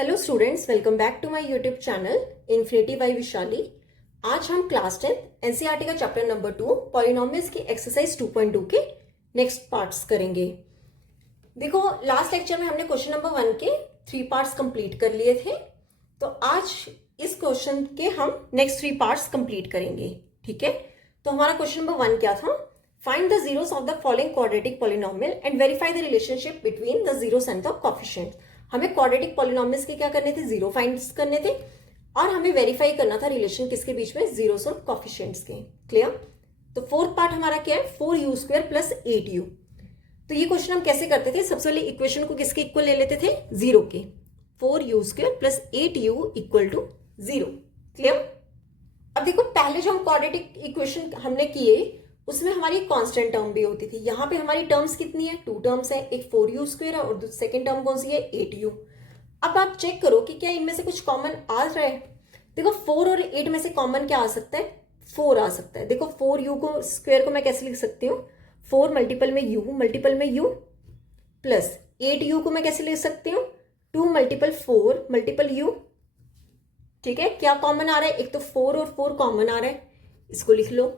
Hello students, welcome back to my YouTube channel infinity by Vishali. आज हम class 10 NCERT का chapter number 2 polynomials की exercise 2.2 के next parts करेंगे। देखो, लास्ट लेक्चर में हमने क्वेश्चन नंबर 1 के 3 पार्ट्स कंप्लीट कर लिए थे, तो आज इस क्वेश्चन के हम नेक्स्ट 3 पार्ट्स कंप्लीट करेंगे। ठीक है, तो हमारा क्वेश्चन नंबर 1 क्या था? Find the zeros of the following quadratic polynomial and verify the relationship between the zeros and the coefficients. हमें क्वाड्रेटिक पॉलिनोमियल्स के क्या करने थे? जीरो फाइंड करने थे, और हमें वेरीफाई करना था रिलेशन किसके बीच में? जीरोस और कोएफिशिएंट्स के। क्लियर? तो फोर्थ पार्ट हमारा क्या है? 4u² plus 8u। तो ये क्वेश्चन हम कैसे करते थे? सबसे पहले इक्वेशन को किसके इक्वल ले लेते थे? जीरो के। 4u² plus 8u equal to 0। Clear? अब देखो, पहले जो हम क्वाड्रेटिक इक्वेशन हमने किए उसमें हमारी कांस्टेंट टर्म भी होती थी। यहाँ पे हमारी टर्म्स कितनी है? 2 टर्म्स है, एक 4u² है और सेकेंड टर्म कौन सी है? 8u। अब आप चेक करो कि क्या इनमें से कुछ कॉमन आ रहा है। देखो, 4 और 8 में से कॉमन क्या आ सकता है? 4 आ सकता है। देखो, 4u को स्क्वायर को मैं कैसे लिख सकती हूँ? 4 मल्टीपल में u मल्टीपल में u प्लस 8u को मैं कैसे लिख सकती हूँ? 2 मल्टीपल 4 मल्टीपल u। ठीक है, क्या कॉमन आ रहा है? एक तो 4 और 4 कॉमन आ रहा है, इसको लिख लो।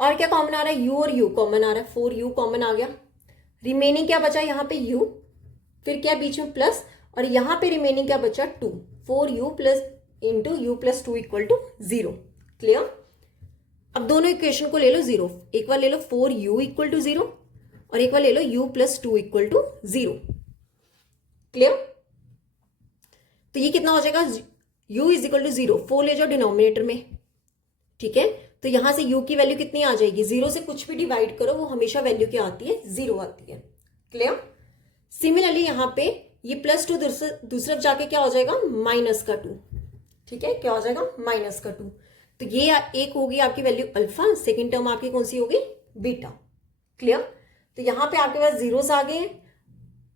और क्या कॉमन आ रहा है? u और u कॉमन आ रहा है, 4u कॉमन आ गया। रिमेनिंग क्या बचा यहाँ पे? u, फिर क्या बीच में प्लस, और यहाँ पे रिमेनिंग क्या बचा? 2। 4u plus into u plus 2 equal to 0। Clear? अब दोनों इक्वेशन को ले लो 0। एक बार ले लो 4u इक्वल टू 0 और एक बार ले लो u plus 2 equal to 0। Clear? तो ये कितना हो जाएगा? u is equal to 0। 4 ले जाओ डिनोमिनेटर में। ठीक है, तो यहां से u की वैल्यू कितनी आ जाएगी? 0 से कुछ भी डिवाइड करो वो हमेशा वैल्यू क्या आती है? 0 आती है। क्लियर? सिमिलरली यहां पे ये +2 दूसरी तरफ जाके क्या हो जाएगा? -2। ठीक है, क्या हो जाएगा? -2। तो ये एक होगी आपकी वैल्यू अल्फा, सेकेंड टर्म आपकी कौन सी होगी? बीटा। क्लियर? तो यहां पे आपके पास जीरोस आ गए हैं।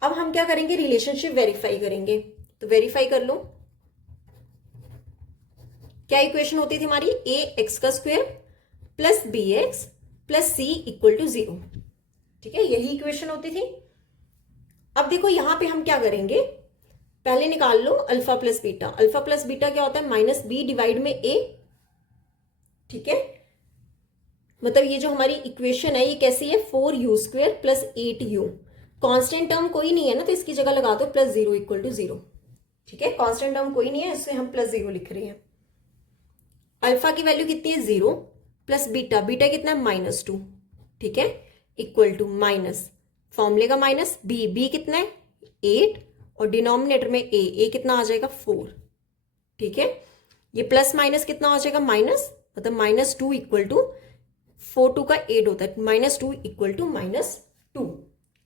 अब हम क्या करेंगे? रिलेशनशिप वेरीफाई करेंगे। तो वेरीफाई कर लो। क्या इक्वेशन होती थी हमारी? ax² plus bx plus c equal to 0। ठीक है, यही इक्वेशन होती थी। अब देखो, यहां पे हम क्या करेंगे? पहले निकाल लो alpha plus beta. Alpha plus beta क्या होता है? -b डिवाइड में a। ठीक है, मतलब ये जो हमारी इक्वेशन है ये कैसी है? 4u² plus 8u। Constant term कोई नहीं है ना, तो इसकी जगह लगा दो +0 इक्वल टू 0। ठीक है, कांस्टेंट टर्म कोई नहीं है, इससे हम +0 लिख रहे हैं। अल्फा की वैल्यू कितनी है? 0 प्लस बीटा, बीटा कितना है? -2। ठीक है, इक्वल टू माइनस, फॉर्मूले का माइनस, बी कितना है? 8 और डिनोमिनेटर में ए कितना आ जाएगा? 4। ठीक है, ये प्लस माइनस कितना हो जाएगा? माइनस, मतलब -2 इक्वल टू 4 2 का 8 होता है, -2 इक्वल टू -2।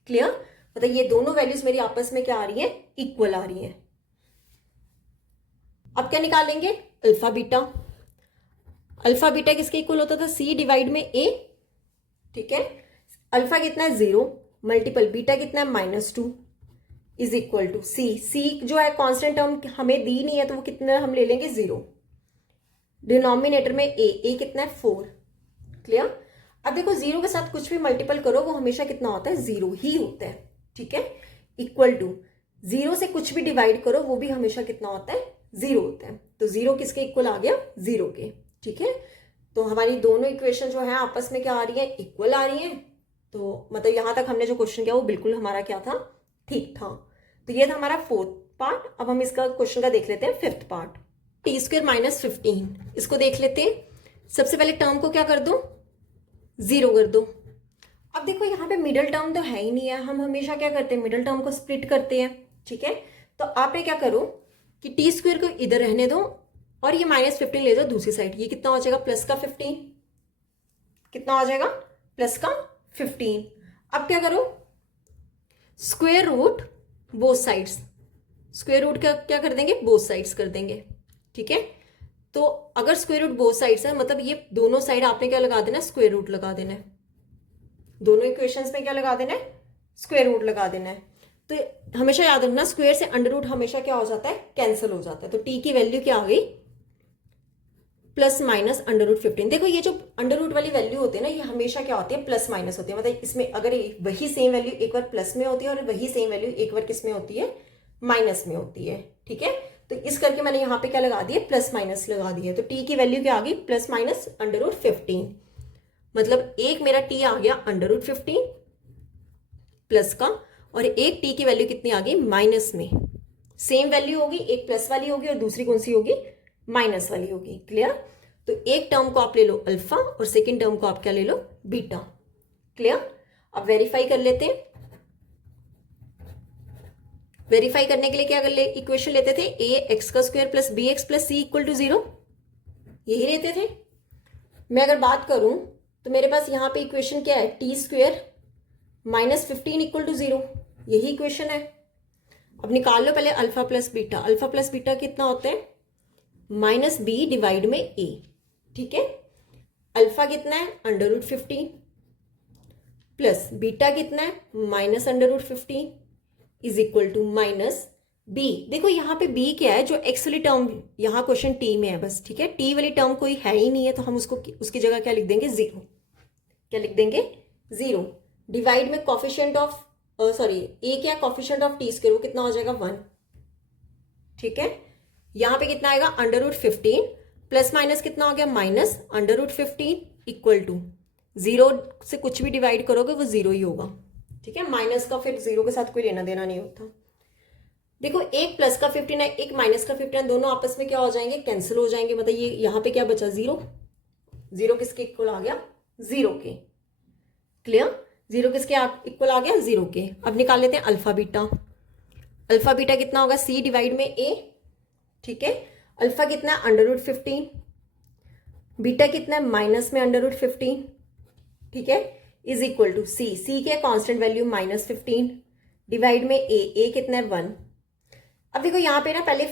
क्लियर? मतलब ये दोनों वैल्यूज मेरी आपस में क्या आ रही है? इक्वल आ रही है। अब क्या निकालेंगे? Alpha beta. अल्फा बीटा किसके इक्वल होता था? c डिवाइड में a। ठीक है, अल्फा कितना है? 0 मल्टीपल बीटा कितना है? -2 इज इक्वल टू c जो है कांस्टेंट टर्म हमें दी नहीं है, तो वो कितना हम ले लेंगे? 0। डिनोमिनेटर में a कितना है? 4। क्लियर? अब देखो, 0 के साथ कुछ भी मल्टीपल करो वो हमेशा कितना होता है? 0 ही होता है। ठीक है, इक्वल टू 0 से कुछ भी डिवाइड करो वो भी हमेशा कितना होता है? 0 होता है। तो 0 किसके इक्वल आ गया? 0 के। ठीक है, तो हमारी दोनों इक्वेशन जो है आपस में क्या आ रही है? इक्वल आ रही है। तो मतलब यहां तक हमने जो क्वेश्चन किया वो बिल्कुल हमारा क्या था? ठीक था। तो ये था हमारा फोर्थ पार्ट। अब हम इसका क्वेश्चन का देख लेते हैं फिफ्थ पार्ट। t² - 15, इसको देख लेते हैं। सबसे पहले टर्म को क्या कर दो? 0 कर दो। अब देखो, यहाँ पे मिडल टर्म तो है ही नहीं है, हम हमेशा क्या करते हैं? मिडल टर्म को स्प्लिट करते हैं। ठीक है, तो आपने क्या करो कि t² को इधर रहने दो और ये -15 ले जाओ दूसरी साइड। ये कितना हो जाएगा? प्लस का 15। कितना हो जाएगा? प्लस का 15। अब क्या करो? Square root both sides. Square root क्या कर देंगे? बोथ साइड्स कर देंगे। ठीक है, तो अगर स्क्वायर रूट बोथ साइड्स है मतलब ये दोनों साइड आपने क्या लगा देना है? स्क्वायर रूट लगा देना है। दोनों इक्वेशंस में क्या लगा देना है? स्क्वायर रूट लगा देना है। तो हमेशा याद रखना, स्क्वायर से अंडर रूट हमेशा क्या हो जाता है? कैंसिल हो जाता है। तो टी की वैल्यू क्या आ गई? +-√15। देखो, ये जो अंडर रूट वाली वैल्यू होती है ना, ये हमेशा क्या होती है? प्लस माइनस होती है। मतलब इसमें अगर वही सेम वैल्यू एक बार प्लस में होती है और वही सेम वैल्यू एक बार किस में होती है? माइनस में होती है, ठीक है। तो इस करके मैंने यहाँ पे क्या लगा दिया, प्लस माइनस लगा दिया। तो टी की वैल्यू क्या आ गई, प्लस माइनस √15, मतलब एक मेरा टी आ गया √15 प्लस का, और एक टी की वैल्यू कितनी आ गई, माइनस में। सेम वैल्यू होगी, एक प्लस वाली होगी और दूसरी कौन सी होगी, माइनस वाली होगी। क्लियर। तो एक टर्म को आप ले लो अल्फा और सेकेंड टर्म को आप क्या ले लो, बीटा। क्लियर। अब वेरीफाई कर लेते हैं। वेरीफाई करने के लिए क्या कर ले, इक्वेशन लेते थे, ax² प्लस bx+c = 0, यही लेते थे। मैं अगर बात करूं तो मेरे पास यहां पे इक्वेशन क्या है, t² -15 = 0, यही इक्वेशन है। अब निकाल लो पहले alpha plus beta. Alpha plus beta कितना होता है, -b/a, ठीक है। अल्फा कितना है, √15 प्लस बीटा कितना है, -√15 -b। देखो यहाँ पे b क्या है, जो x वाली टर्म, यहाँ क्वेश्चन t में है बस, ठीक है। t वाली टर्म कोई है ही नहीं है, तो हम उसकी जगह क्या लिख देंगे, 0। क्या लिख देंगे, 0। डिवाइड में कॉफिशिएंट ऑफ a क्या, कॉफिशिएंट ऑफ t², वो कितना हो जाएगा, 1, ठीक है। यहाँ पे कितना आएगा, √15 प्लस माइनस कितना हो गया, -√15 = 0 से कुछ भी डिवाइड करोगे वो 0 ही होगा, ठीक है। माइनस का फिर 0 के साथ कोई लेना देना नहीं होता। देखो एक प्लस का 15 है, एक माइनस का 15 है, दोनों आपस में क्या हो जाएंगे, कैंसिल हो जाएंगे। मतलब ये यहाँ पे क्या बचा, 0। 0 किसके इक्वल आ गया, 0 के। क्लियर। 0 किसके इक्वल आ गया, 0 के। अब निकाल लेते हैं अल्फा बीटा। अल्फा बीटा कितना होगा, c डिवाइड में a, ठीक है। अल्फा कितना है, √15, बीटा कितना है, माइनस में √15, ठीक है, = c के कांस्टेंट वैल्यू -15 डिवाइड में a कितना है, 1। अब देखो यहाँ पे ना पहले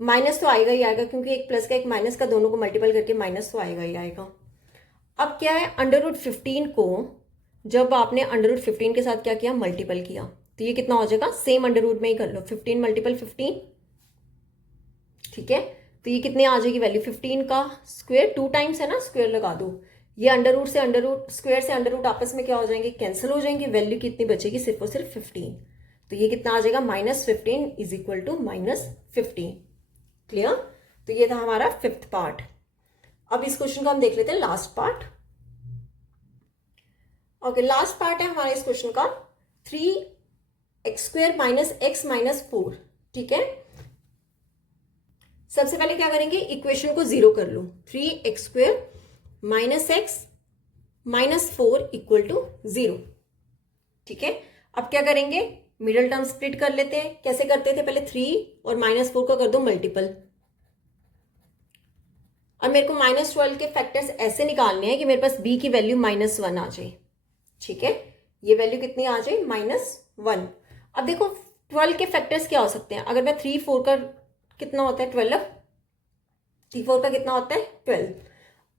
माइनस तो आएगा ही आएगा, क्योंकि एक प्लस का एक माइनस का दोनों को मल्टीपल करके माइनस तो आएगा ही आएगा। अब क्या है, √15 को जब आपने √15 के साथ क्या किया, मल्टीपल किया, तो ये कितना हो जाएगा, सेम अंडर में ही कर लो, 15 × 15, ठीक है। तो ये कितने आ जाएगी वैल्यू, 15 का स्क्वायर, 2 टाइम्स है ना, स्क्वायर लगा दो। ये स्क्वायर से अंडर रूट आपस में क्या हो जाएंगे, कैंसिल हो जाएंगे। वैल्यू कितनी बचेगी, सिर्फ और सिर्फ 15। तो ये कितना आ जाएगा, -15 = -15। क्लियर। तो ये था हमारा 5th पार्ट। अब इस क्वेश्चन को हम देख लेते हैं last part. Okay, last part है हमारे इस क्वेश्चन का 3x² - x - 4, ठीक है। सबसे पहले क्या करेंगे, इक्वेशन को 0 कर लो। 3x² - x - 4 = 0, ठीक है। अब क्या करेंगे, मिडिल टर्म स्प्लिट कर लेते हैं। कैसे करते थे, पहले 3 और -4 का कर दो मल्टीपल। अब मेरे को -12 के फैक्टर्स ऐसे निकालने हैं कि मेरे पास b की वैल्यू -1 आ जाए, ठीक है। ये वैल्यू कितनी आ जाए, -1। अब देखो 12 के फैक्टर्स क्या हो सकते हैं, अगर मैं 3 4 का कितना होता है, 12, 3 4 का कितना होता है, 12।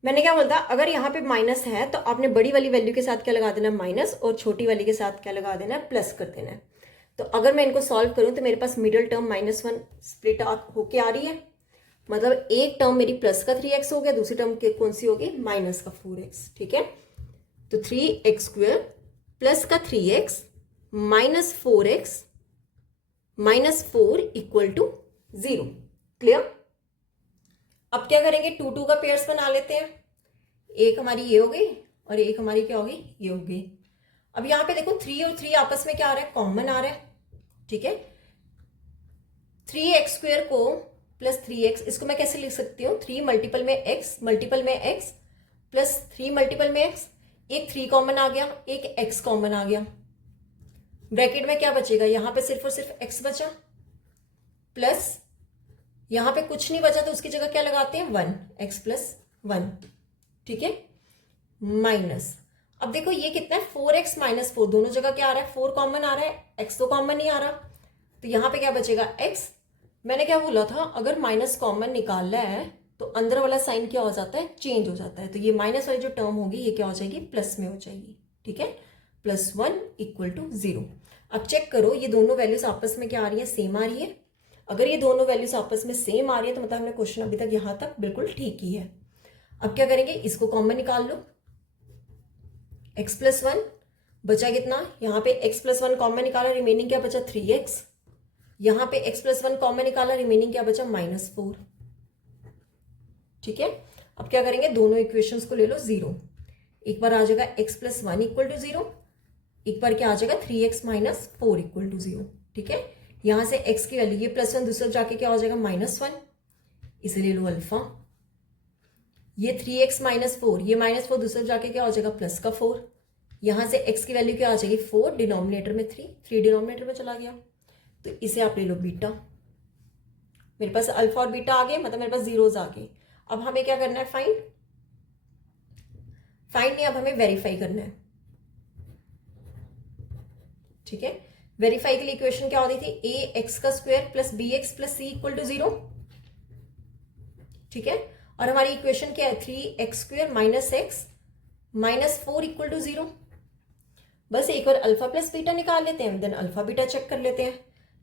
मैंने क्या बोलता, अगर यहाँ पे माइनस है तो आपने बड़ी वाली वैल्यू के साथ क्या लगा देना, माइनस, और छोटी वाली के साथ क्या लगा देना, प्लस कर देना है। तो अगर मैं इनको सॉल्व करूँ तो मेरे पास मिडिल टर्म -1 स्प्लिट होके आ रही है, मतलब एक टर्म मेरी प्लस का 3x हो गया, दूसरी टर्म कौन सी होगी, माइनस का 4x, ठीक है। तो 3x² प्लस का 3x -4x -4 = 0। क्लियर। अब क्या करेंगे, 2 2 का पेयर्स बना लेते हैं। एक हमारी ये हो गई और एक हमारी क्या होगी, ये हो गई। अब यहाँ पे देखो 3 और 3 आपस में क्या आ रहा है, कॉमन आ रहा है, ठीक है। 3x² को प्लस 3x, इसको मैं कैसे लिख सकती हूँ, 3 मल्टीपल में x मल्टीपल में x प्लस 3 मल्टीपल में x। एक 3 कॉमन आ गया, एक x कॉमन आ गया। ब्रैकेट में क्या बचेगा, यहाँ पे सिर्फ और सिर्फ x बचा, प्लस यहां पे कुछ नहीं बचा तो उसकी जगह क्या लगाते हैं, 1, x + 1, ठीक है, माइनस। अब देखो ये कितना है, 4x - 4, दोनों जगह क्या आ रहा है, 4 कॉमन आ रहा है, x तो कॉमन नहीं आ रहा। तो यहां पे क्या बचेगा, x। मैंने क्या बोला था, अगर माइनस कॉमन निकालना है तो अंदर वाला साइन क्या हो जाता है, चेंज हो जाता है। तो ये माइनस वाली जो टर्म होगी ये क्या हो जाएगी, प्लस में हो जाएगी, ठीक है। +1 = 0। अब चेक करो ये दोनों वैल्यूज आपस में क्या आ रही है, सेम आ रही है। अगर ये दोनों वैल्यूज आपस में सेम आ रही है तो मतलब हमने क्वेश्चन अभी तक यहां तक बिल्कुल ठीक ही है। अब क्या करेंगे, इसको कॉमन निकाल लो, x + 1 बचा कितना, यहाँ पे x + 1 कॉमन निकाला, रिमेनिंग क्या बचा, 3x। यहाँ पे x+1 कॉमन निकाला, रिमेनिंग क्या बचा -4। ठीक है, अब क्या करेंगे, दोनों इक्वेशंस को ले लो 0। एक बार आ जाएगा x+1 = 0, एक बार क्या आ जाएगा 3x - 4 = 0। ठीक है, यहां से x की वैल्यू, ये +1 दूसरा जाके क्या हो जाएगा -1, इसे ले लो अल्फा। ये 3x - 4, ये -4 दूसरा जाके क्या हो जाएगा +4। यहां से x की वैल्यू क्या आ जाएगी 4, डिनोमिनेटर में 3 डिनोमिनेटर में चला गया, तो इसे आप ले लो बीटा। मेरे पास अल्फा और बीटा आ गए, मतलब मेरे पास जीरोज आ गए। अब हमें क्या करना है, फाइंड नहीं, अब हमें वेरीफाई करना है। ठीक है, वेरीफाई के लिए इक्वेशन क्या होती थी, ax² + bx + c = 0। ठीक है, और हमारी इक्वेशन क्या है, 3x² - x - 4 = 0। बस एक बार अल्फा प्लस बीटा निकाल लेते हैं, देन अल्फा बीटा चेक कर लेते हैं।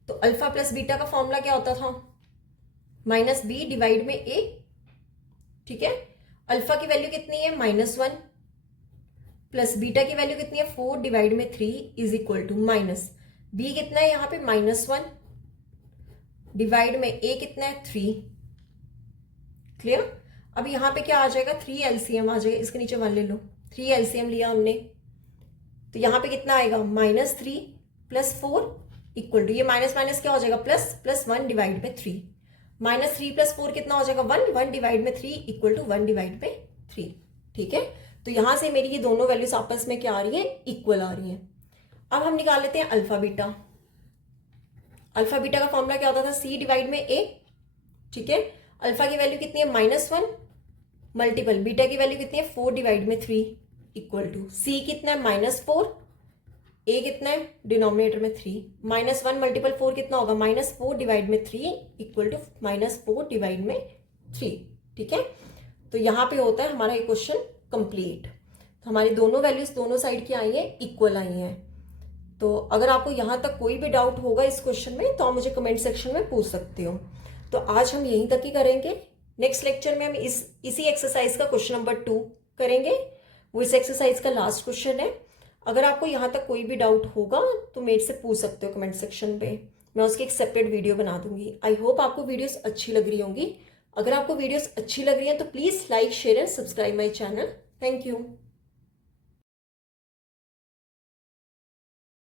तो अल्फा प्लस बीटा का फॉर्मूला क्या होता था, -b डिवाइड में a। ठीक है, अल्फा की वैल्यू कितनी है -1, प्लस बीटा की वैल्यू कितनी है 4 डिवाइड में 3 = -b कितना है यहाँ पे -1 डिवाइड में a कितना है 3। क्लियर। अब यहाँ पे क्या आ जाएगा, 3 LCM आ जाएगा, इसके नीचे 1 ले लो, 3 LCM लिया हमने, तो यहाँ पे कितना आएगा -3 + 4 = ये माइनस माइनस क्या हो जाएगा +1 डिवाइड में 3। -3 + 4 कितना हो जाएगा 1 डिवाइड में 3 = 1 डिवाइड में 3। ठीक है, तो यहां से मेरी ये दोनों वैल्यूज आपस में क्या आ रही है, इक्वल आ रही हैं। अब हम निकाल लेते हैं अल्फा बीटा। अल्फा बीटा का फॉर्मूला क्या होता था, c डिवाइड में a। ठीक है, अल्फा की वैल्यू कितनी है -1 मल्टीपल बीटा की वैल्यू कितनी है 4 डिवाइड में 3 = c कितना है -4, a कितना है डिनोमिनेटर में 3, -1 मल्टीपल 4 कितना होगा -4 डिवाइड में 3 = -4 डिवाइड में 3। ठीक है, तो यहाँ पे होता है हमारा ये क्वेश्चन कंप्लीट। तो हमारी दोनों वैल्यूज दोनों साइड की आई हैं, इक्वल आई हैं। तो अगर आपको यहाँ तक कोई भी डाउट होगा इस क्वेश्चन में तो आप मुझे कमेंट सेक्शन में पूछ सकते हो। तो आज हम यहीं तक ही करेंगे। नेक्स्ट लेक्चर में हम इसी एक्सरसाइज का क्वेश्चन नंबर 2 करेंगे। वो इस एक्सरसाइज का लास्ट क्वेश्चन है। अगर आपको यहाँ तक कोई भी डाउट होगा तो मेरे से पूछ सकते हो कमेंट सेक्शन पे, मैं उसकी एक सेपरेट वीडियो बना दूंगी। आई होप आपको वीडियोस अच्छी लग रही होंगी। अगर आपको वीडियोस अच्छी लग रही हैं तो please like, share and subscribe my channel. Thank you.